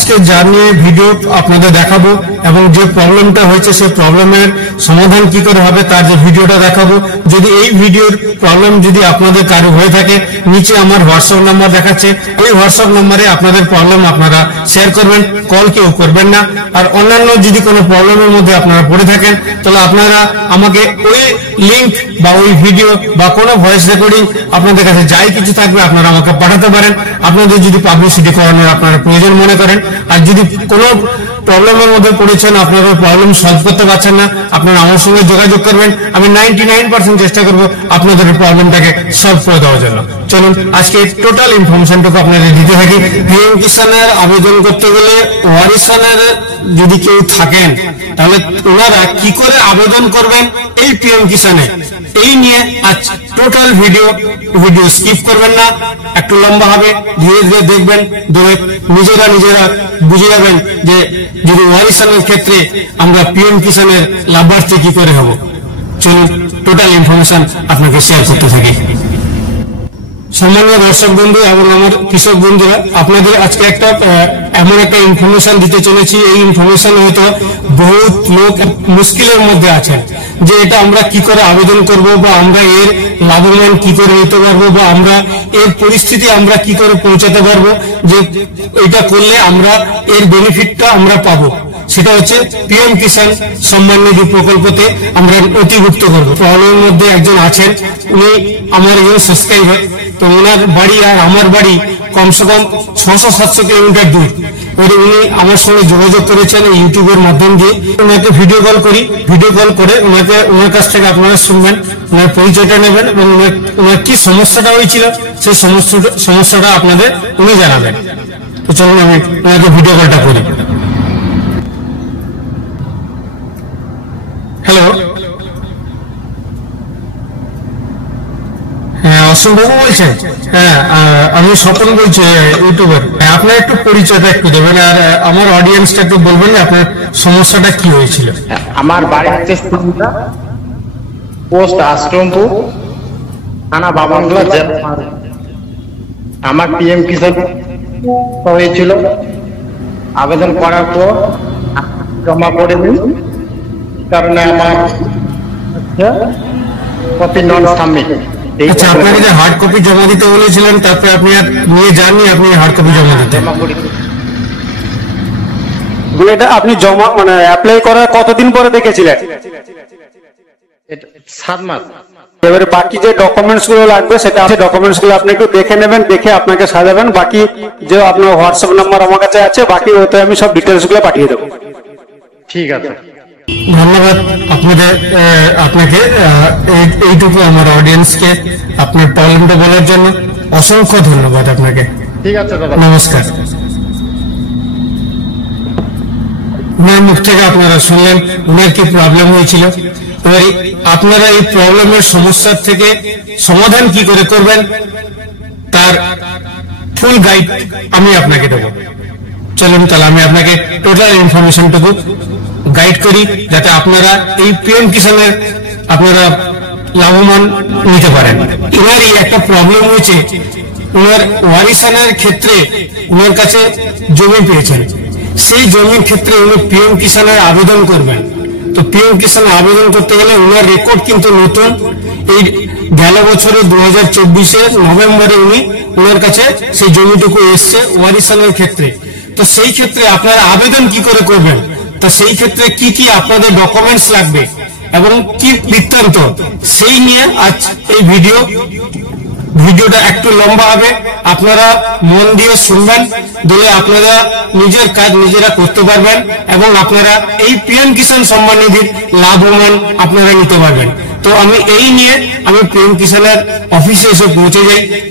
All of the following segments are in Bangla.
আজকে যা নিয়ে ভিডিও আপনাদের দেখাবো এবং যে প্রবলেমটা হয়েছে সেই প্রবলেমের সমাধান কি করে হবে তার যে ভিডিওটা দেখাবো। যদি এই ভিডিওর প্রবলেম যদি আপনাদের কারো হয়ে থাকে, নিচে আমার হোয়াটসঅ্যাপ নাম্বার দেখাচ্ছে, এই হোয়াটসঅ্যাপ নাম্বারে আপনাদের প্রবলেম আপনারা শেয়ার করবেন, কল কেউ করবেন না। আর অন্যান্য যদি কোনো প্রবলেমের মধ্যে আপনারা পড়ে থাকেন তাহলে আপনারা আমাকে ওই লিংক বা ওই ভিডিও বা কোনো ভয়েস রেকর্ডিং আপনাদের কাছে যাই কিছু থাকবে আপনারা আমাকে পাঠাতে পারেন, আপনাদের যদি পাবলিসিটি করানোর আপনারা প্রয়োজন মনে করেন। আর যদি কোনো প্রবলেমের মধ্যে পড়েছেন, আপনারা প্রবলেম সলভ করতে পারছেন না, আপনারা আমার সঙ্গে যোগাযোগ করবেন। আমি 99% চেষ্টা করবো আপনাদের প্রবলেমটাকে সলভ করে দেওয়ার জন্য। চলুন আজকে টোটাল ইনফরমেশনটুকু আপনাদের দিতে থাকি। পিএম কিষানের আবেদন করতে গেলে ওয়ারিশনের যদি কেউ থাকেন তাহলে ওনারা কি করে আবেদন করবেন এই পিএম কিষানে, এই নিয়ে আজ টোটাল ভিডিও স্কিপ করবেন না, একটু লম্বা হবে, ধীরে ধীরে দেখবেন, নিজেরা বুঝে যাবেন যে যদি ওয়ারিশনের ক্ষেত্রে আমরা পিএম কিষানের লাভার্থী কি করে হব। চলুন টোটাল ইনফরমেশন আপনাকে শেয়ার করতে থাকি। সম্মানীয় দর্শক বন্ধু এবং আমার কৃষক বন্ধুরা, আপনাদের আজকে এমন একটা ইনফরমেশন দিতে চলেছি। এই ইনফরমেশন হয়তো বহুত লোক মুশকিলের মধ্যে আছেন যে এটা আমরা কি করে আবেদন করব, বা আমরা এর লাভবান কি করে নিতে পারবো, বা আমরা এর পরিস্থিতি আমরা কি করে পৌঁছাতে পারবো যে এটা করলে আমরা এর বেনিফিটটা আমরা পাবো। সেটা হচ্ছে পিএম কিষাণ সম্মান নিধি প্রকল্পতে আমরা নথিভুক্ত করবো। প্রবলেমের মধ্যে একজন আছেন, উনি আমার একজন সাবস্ক্রাইবার, তো ওনার বাড়ি আর আমার বাড়ি কমসে কম 600-700 কিলোমিটার দূর। উনি আমার সঙ্গে যোগাযোগ করেছেন ইউটিউবের মাধ্যম দিয়ে। ওনাকে ভিডিও কল করে ওনার কাছ থেকে আপনারা শুনবেন, ওনার পরিচয়টা নেবেন এবং ওনার কি সমস্যাটা হয়েছিল সেই সমস্যাটা আপনাদের উনি জানাবেন। তো চলুন আমি ওনাকে ভিডিও কলটা করি। হ্যালো, হ্যাঁ অসীম বাবু বলছেন? হ্যাঁ আমি স্বপন বলছি, ইউটিউবার। আপনার একটু পরিচয়টা একটু দেবেন আর আমার অডিয়েন্সটা একটু বলবেন আপনার সমস্যাটা কি হয়েছিল। আমার বাড়ি হচ্ছে পোস্ট আশ্রমপুর, থানা বাবানগোলা, জেলা। আমার পিএম কিষাণ হয়েছিল, আবেদন করার পর জমা করে দিন, কারণে আমার কপি নন সাবমিট। আচ্ছা, আপনাকে যে হার্ড কপি জমা দিতে বলেছিলেন তারপরে আপনি আর নিয়ে যাননি, আপনি হার্ড কপি জমা দিতে? এটা আপনি জমা মানে অ্যাপ্লাই করার কতদিন পরে দেখেছিলেন? 7 মাস। এবারে বাকি যে ডকুমেন্টস গুলো লাগবে সেটা ডকুমেন্টস গুলো আপনি একটু দেখে নেবেন, দেখে আপনাকে সাজাবেন। বাকি যে আপনার হোয়াটসঅ্যাপ নাম্বার আমার কাছে আছে, বাকি ওতে আমি সব ডিটেলস গুলো পাঠিয়ে দেবো। ঠিক আছে, ধন্যবাদ আপনাকে এইটুকু আমার অডিয়েন্সকে আপনার প্রবলেমটা বলার জন্য অসংখ্য ধন্যবাদ আপনাকে। ঠিক আছে দাদা, নমস্কার। ওনার মুখ থেকে আপনারা শুনলেন ওনার কি প্রবলেম হয়েছিল। এবার আপনারা এই প্রবলেমের সমস্যার থেকে সমাধান কি করে করবেন তার ফুল গাইড আমি আপনাকে দেবো। চলুন তাহলে আমি আপনাকে টোটাল ইনফরমেশনটুকু গাইড করি, যাতে আপনারা এই পিএম কিষাণের আপনারা লাভবান নিতে পারেন। এনারই একটা প্রবলেম হয়েছে, ওনার ওয়ারিশনের ক্ষেত্রে ওনার কাছে জমি পেয়েছেন, সেই জমির ক্ষেত্রে উনি পিএম কিষাণের আবেদন করবেন। তো পিএম কিষাণে আবেদন করতে গেলে ওনার রেকর্ড কিন্তু নতুন, এই গেল বছরে 2024 নভেম্বরে ওনার কাছে সেই জমিটুকু এসছে ওয়ারিশনের ক্ষেত্রে। তো সেই ক্ষেত্রে আপনারা আবেদন কি করে করবেন, তো সেই ক্ষেত্রে কি কি আপনাদের ডকুমেন্টস লাগবে এবং কি বৃত্তান্ত, সেই নিয়ে আজ এই ভিডিওটা একটু লম্বা হবে, আপনারা মন দিয়ে শুনবেন, দিলে আপনারা নিজের কাজ নিজেরা করতে পারবেন এবং আপনারা এই পিএম কিষাণ সম্মান নিধির লাভবান আপনারা নিতে পারবেন। তো আমি এই নিয়ে আমি পিএম কিষাণের অফিসে এসে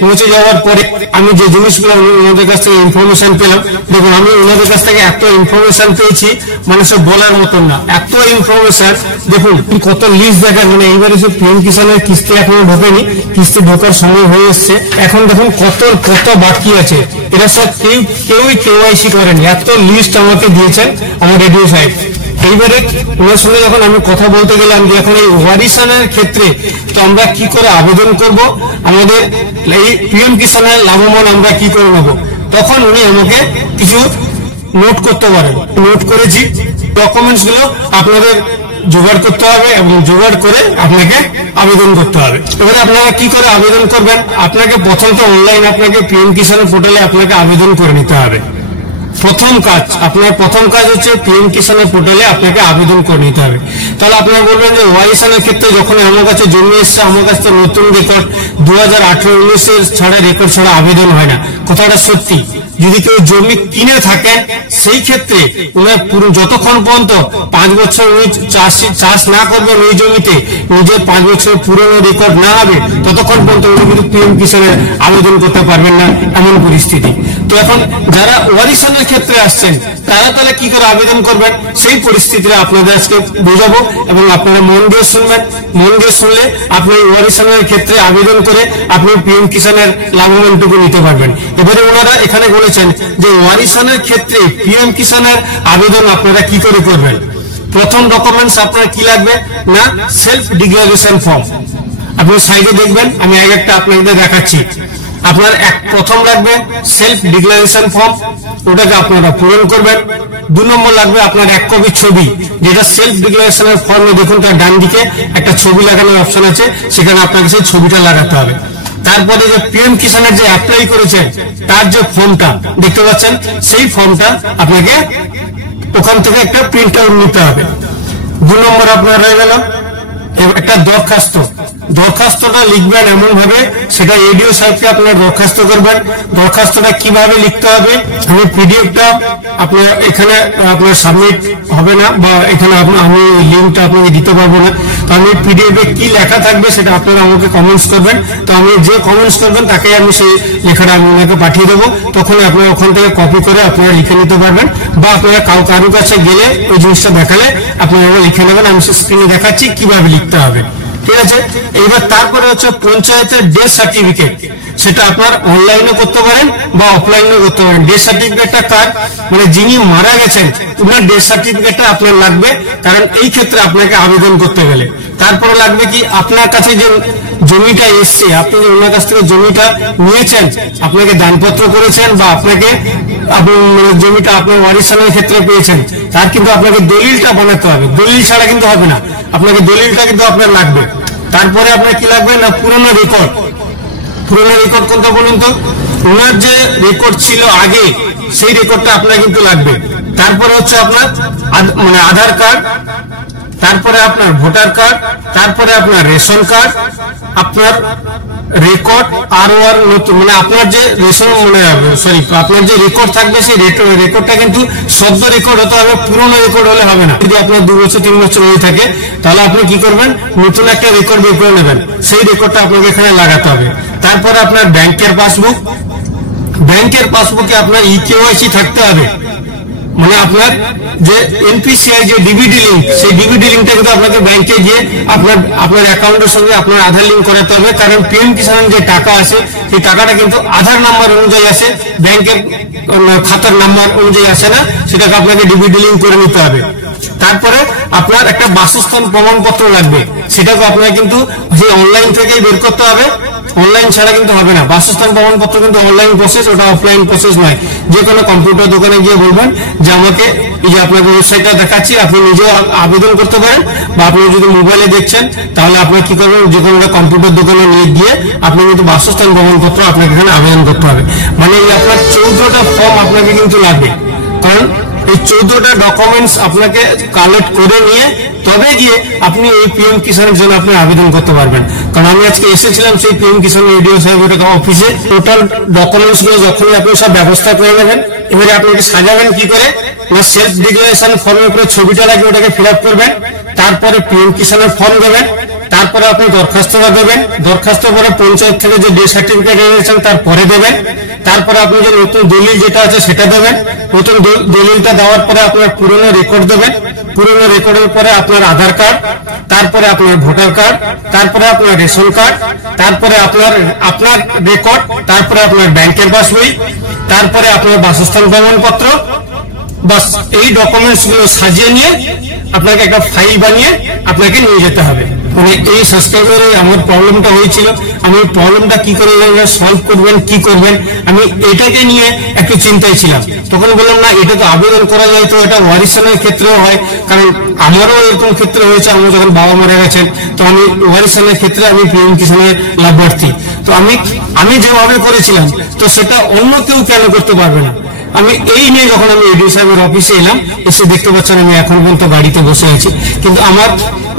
পৌঁছে যাওয়ার পরে আমি যে জিনিসগুলো ওনাদের কাছ থেকে ইনফরমেশন পেলাম, দেখুন আমি ওনাদের কাছ থেকে এত ইনফরমেশন পেয়েছি মানে সব বলার মতন না, এত ইনফরমেশন। দেখুন কত লিস্ট দেখেন, মানে এইবারে যে পিএম কিষাণের কিস্তি এখনো ঢোকেনি, কিস্তি ঢোকার সময় হয়ে এসছে, এখন দেখুন কত বাকি আছে, এরা সব কেউই কেওয়াইসি করেনি, এত লিস্ট আমাকে দিয়েছেন আমার রেডিও সাহেব। এইবারে ওনার সঙ্গে যখন আমি কথা বলতে গেলাম যে এখন এই ওয়ারিশনের ক্ষেত্রে তো আমরা কি করে আবেদন করব, আমাদের এই পিএম কিষাণের লাভবান আমরা কি করে নেব, তখন উনি আমাকে কিছু নোট করতে পারেন। নোট করেছি, ডকুমেন্টস গুলো আপনাদের জোগাড় করতে হবে এবং জোগাড় করে আপনাকে আবেদন করতে হবে। এবারে আপনারা কি করে আবেদন করবেন? আপনাকে প্রথমত অনলাইন আপনাকে পিএম কিষাণ পোর্টালে আপনাকে আবেদন করে নিতে হবে। প্রথম কাজ হচ্ছে পিএম কিষাণের পোর্টালে আপনাকে আবেদন করে নিতে হবে। তাহলে আপনারা বলবেন যে ওয়ারিশনের ক্ষেত্রে যখন আমার কাছে জমি এসছে, আমার কাছে নতুন রেকর্ড 2018-19 ছাড়া রেকর্ড ছাড়া আবেদন হয় না। কথাটা সত্যি। যদি কেউ জমি কিনে থাকেন সেই ক্ষেত্রে ওনার পুরো যতক্ষণ পর্যন্ত 5 বছর উনি চাষ না করবেন ওই জমিতে, নিজের 5 বছরের পুরনো রেকর্ড না হবে ততক্ষণ পর্যন্ত উনি কিন্তু পিএম কিষাণের আবেদন করতে পারবেন না, এমন পরিস্থিতি। তো এখন যারা ওয়ারিশনের ক্ষেত্রে আসছেন তারা তাহলে কি করে আবেদন করবেন সেই পরিস্থিতিটা আপনাদের আজকে বোঝাবো এবং আপনারা মন দিয়ে শুনবেন। মন দিয়ে শুনলে আপনি ওয়ারিশনের ক্ষেত্রে আবেদন করে আপনি পিএম কিষাণের লাভবানটুকু নিতে পারবেন। এবারে ওনারা এখানে বলেছেন যে ওয়ারিশনের ক্ষেত্রে পিএম কিষাণের আবেদন আপনারা কি করে করবেন। প্রথম ডকুমেন্টস আপনার কি লাগবে না, সেলফ ডিক্লারেশন ফর্ম। আপনি সাইডে দেখবেন, আমি এক একটা আপনাদের দেখাচ্ছি। আপনার প্রথম লাগবে সেলফ ডিক্লারেশন ফর্ম, ওটাকে আপনারা পূরণ করবেন। 2 নম্বর লাগবে আপনার 1 কপি ছবি, যেটা সেলফ ডিক্লারেশনের ফর্মে দেখুন তার ডান দিকে একটা ছবি লাগানোর অপশন আছে, সেখানে আপনাকে সেই ছবিটা লাগাতে হবে। তারপরে যে পিএম কিষাণের যে অ্যাপ্লাই করেছেন তার যে ফর্মটা দেখতে পাচ্ছেন, সেই ফর্মটা আপনাকে ওখান থেকে একটা প্রিন্ট আউট নিতে হবে। 2 নম্বর আপনার হয়ে গেল একটা দরখাস্তটা লিখবেন এমন ভাবে, সেটা এডিও সাহেবকে আপনার দরখাস্ত করবেন। দরখাস্তটা কিভাবে লিখতে হবে, আমি পিডিএফটা আপনার এখানে আপনার সাবমিট হবে না, বা এখানে আমি লিঙ্কটা আপনাকে দিতে পারবো না। তো আমি পিডিএফ এ কি লেখা থাকবে সেটা আপনারা আমাকে কমেন্টস করবেন। তো আমি যে কমেন্টস করবেন তাকে আমি সেই লেখাটা আমি ওনাকে পাঠিয়ে দেবো। তখন আপনারা ওখান থেকে কপি করে আপনারা লিখে নিতে পারবেন, বা আপনারা কারোর কাছে গেলে ওই জিনিসটা দেখালে আপনারা লিখে নেবেন। আমি স্ক্রিনে দেখাচ্ছি কিভাবে লিখতে হবে, ঠিক আছে। এইবার তারপরে হচ্ছে পঞ্চায়েতের ডেথ সার্টিফিকেট, সেটা আপনার অনলাইনে করতে পারেন বা অফলাইনে করতে পারেন। ডেথ সার্টিফিকেটটা কার, মানে যিনি মারা গেছেন ওনার ডেথ সার্টিফিকেটটা আপনার লাগবে, কারণ এই ক্ষেত্রে আপনাকে আবেদন করতে গেলে। তারপরে লাগবে কি, আপনার কাছে যে জমিটা এসছে, আপনি যে ওনার কাছ থেকে জমিটা নিয়েছেন, আপনাকে দানপত্র করেছেন বা আপনাকে জমিটা আপনার ওয়ারিশনের ক্ষেত্রে পেয়েছেন, তার কিন্তু আপনাকে দলিলটা বানাতে হবে। দলিল ছাড়া কিন্তু হবে না, আপনাকে দলিলটা কিন্তু আপনার লাগবে। তারপরে আপনার কি লাগবে না, পুরনো রেকর্ড কোনটা বলুন তো, ওনার যে রেকর্ড ছিল আগে সেই রেকর্ডটা আপনার কিন্তু লাগবে। তারপরে হচ্ছে আপনার আধার কার্ড, তারপরে আপনার ভোটার কার্ড, তারপরে আপনার রেশন কার্ড, আপনার রেকর্ড আর নতুন আপনার যে রেশন আপনার যে রেকর্ড থাকবে সেই রেকর্ডটা কিন্তু সদ্য রেকর্ড হতে হবে, পুরনো রেকর্ড হলে হবে না। যদি আপনার 2 বছর 3 বছর হয়ে থাকে তাহলে আপনি কি করবেন, নতুন একটা রেকর্ড বের করে নেবেন, সেই রেকর্ডটা আপনাকে এখানে লাগাতে হবে। তারপরে আপনার ব্যাংকের পাসবুকে আপনার ইকেওয়াইসি থাকতে হবে, মানে আপনার যে এনপিসিআই যে ডিবিডি লিঙ্ক, সেই ডিবিডি লিঙ্কটা কিন্তু আপনাকে ব্যাংকে গিয়ে আপনার অ্যাকাউন্টের সঙ্গে আপনার আধার লিঙ্ক করাতে হবে। কারণ পিএম কিষাণ যে টাকা আছে সেই টাকাটা কিন্তু আধার নাম্বার অনুযায়ী আসে, ব্যাংকের খাতার নাম্বার অনুযায়ী আসে না, সেটাকে আপনাকে ডিবিডি লিঙ্ক করে নিতে হবে। তারপরে আপনার একটা বাসস্থান প্রমাণপত্র লাগবে, সেটাকে আপনাকে কিন্তু যে অনলাইন থেকেই বের করতে হবে, অনলাইন ছাড়া কিন্তু হবে না। বাসস্থান প্রমাণপত্র কিন্তু অনলাইন প্রসেস, ওটা অফলাইন প্রসেস নয়। যে কোনো কম্পিউটার দোকানে গিয়ে বলবেন যে আমাকে এই যে আপনাকে ওয়েবসাইটটা দেখাচ্ছি, আপনি নিজেও আবেদন করতে পারেন, বা আপনি যদি মোবাইলে দেখছেন তাহলে আপনি কি করবেন, যে কোনো কম্পিউটার দোকানে নিয়ে গিয়ে আপনি কিন্তু বাসস্থান প্রমাণপত্র আপনাকে এখানে আবেদন করতে হবে। মানে এই আপনার 14টা ফর্ম আপনাকে কিন্তু লাগবে, কারণ এই 14টা ডকুমেন্টস আপনাকে কালেক্ট করে নিয়ে তবে গিয়ে আপনি এই পিএম কিষাণের জন্য আপনি আবেদন করতে পারবেন। কারণ আমি আজকে এসেছিলাম সেই পিএম কিষাণ রেডিও সাহেবের অফিসে, টোটাল ডকুমেন্টস গুলো যখনই আপনি সব ব্যবস্থা করে নেবেন, এবারে আপনাকে সাজাবেন কি করে না, সেলফ ডিক্লারেশন ফর্মের উপরে ছবিটা লাগবে, ওটাকে ফিল আপ করবেন। তারপরে পিএম কিষাণের ফর্ম দেবেন, তারপরে আপনি দরখাস্তটা দেবেন, দরখাস্ত পরে পঞ্চায়েত থেকে যে ডেথ সার্টিফিকেট এনেছেন তারপরে দেবেন। তারপরে আপনি যে নতুন দলিল যেটা আছে সেটা দেবেন, নতুন দলিলটা দেওয়ার পরে আপনার পুরনো রেকর্ড দেবেন, পুরনো রেকর্ডের পরে আপনার আধার কার্ড, তারপরে আপনার ভোটার কার্ড, তারপরে আপনার রেশন কার্ড, তারপরে আপনার রেকর্ড, তারপরে আপনার ব্যাংকের পাসবই, তারপরে আপনার বাসস্থান প্রমাণপত্র। বাস এই ডকুমেন্টস গুলো সাজিয়ে নিয়ে আপনাকে একটা ফাইল বানিয়ে আপনাকে নিয়ে যেতে হবে। মানে এই সাবস্ক্রাইবারে আমার প্রবলেমটা হয়েছিল, আমি প্রবলেমটা কি করে সলভ করবেন, কি করবেন, আমি এটাকে নিয়ে একটু চিন্তায় ছিলাম। তখন বললাম না, এটা তো আবেদন করা যায়, তো এটা ওয়ারিশনের ক্ষেত্রেও হয়, কারণ আমারও এরকম ক্ষেত্রে হয়েছে। আমার যখন বাবা মারা গেছেন, তো আমি ওয়ারিশনের ক্ষেত্রে আমি পিএম কিষানের লাভার্থী। তো আমি যেভাবে করেছিলাম, তো সেটা অন্য কেউ কেন করতে পারবে না? আমি এই নিয়ে যখন আমি এডিও সাহেবের অফিসে এলাম, এসে দেখতে পাচ্ছেন আমি এখন পর্যন্ত গাড়িতে বসে আছি। কিন্তু আমার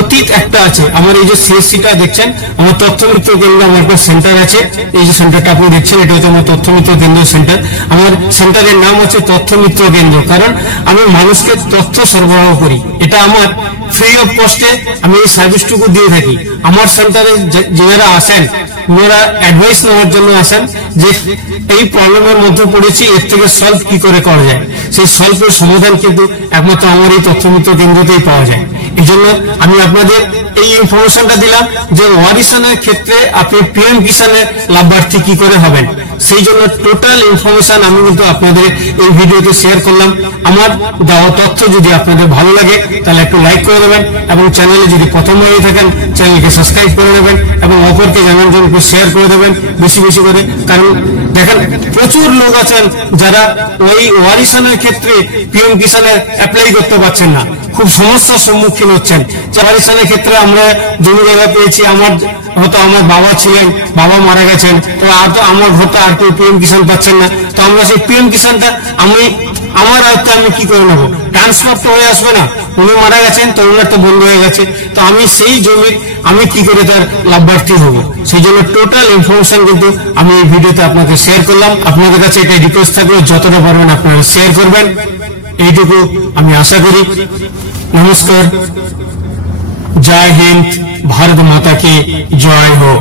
অতীত একটা আছে। আমার এই যে সিএসসিটা দেখছেন, আমার তথ্য মিত্র কেন্দ্র, আমার একটা সেন্টার আছে। এই যে সেন্টারটা আপনি দেখছেন, এটা হচ্ছে আমার তথ্য মিত্র কেন্দ্র সেন্টার। আমার সেন্টারের নাম হচ্ছে তথ্য মিত্র কেন্দ্র, কারণ আমি মানুষকে তথ্য সরবরাহ করি। এটা আমার ফ্রি অফ কস্টে আমি এই সার্ভিসটুকু দিয়ে থাকি। আমার সেন্টারে যারা আসেন, ওনারা অ্যাডভাইস নেওয়ার জন্য আসেন যে এই প্রবলেমের মধ্যে পড়েছি, এর থেকে সলভ কি করে করা যায়। সেই সলভের সমাধান কিন্তু একমাত্র আমার এই তথ্যমিত্র কেন্দ্রতেই পাওয়া যায়। এই জন্য আমি আপনাদের এই ইনফরমেশনটা দিলাম যে ওয়ারিশনের ক্ষেত্রে আপনি পিএম কিষানের লাভার্থী কি করে হবেন। সেই জন্য টোটাল ইনফরমেশন আমি কিন্তু আপনাদের এই ভিডিওতে শেয়ার করলাম। আমার দেওয়া তথ্য যদি আপনাদের ভালো লাগে, তাহলে একটু লাইক করে দেবেন, এবং চ্যানেলে যদি প্রথম হয়ে থাকেন, চ্যানেলকে সাবস্ক্রাইব করে নেবেন, এবং অপরকে জানার জন্য শেয়ার করে দেবেন বেশি বেশি করে। কারণ দেখেন, প্রচুর লোক আছেন যারা ওই ওয়ারিশনের ক্ষেত্রে পিএম কিষানের অ্যাপ্লাই করতে পারছেন না, খুব সমস্যার সম্মুখীন হচ্ছেন। ওয়ারিশনের ক্ষেত্রে আমরা জমি জায়গা পেয়েছি, হয়তো আমার বাবা ছিলেন, বাবা মারা গেছেন, তো আমার হয়তো আর কেউ পিএম কিষান পাচ্ছেন না। তো আমরা সেই পিএম কিষানটা আমার আয়ত্তে আমি কি করে নেবো? ট্রান্সফার তো হয়ে আসবে না, উনি মারা গেছেন, তো ওনার তো বন্ধ হয়ে গেছে, তো আমি সেই জমির আমি কি করে তার লাভার্থী হব? সেই জন্য টোটাল ইনফরমেশন কিন্তু আমি এই ভিডিওতে আপনাকে শেয়ার করলাম। আপনাদের কাছে এটা রিকোয়েস্ট থাকবে, যতটা পারবেন আপনারা শেয়ার করবেন, এইটুকু আমি আশা করি। নমস্কার, জয় হিন্দ, ভারত মাতা কি জয় হোক।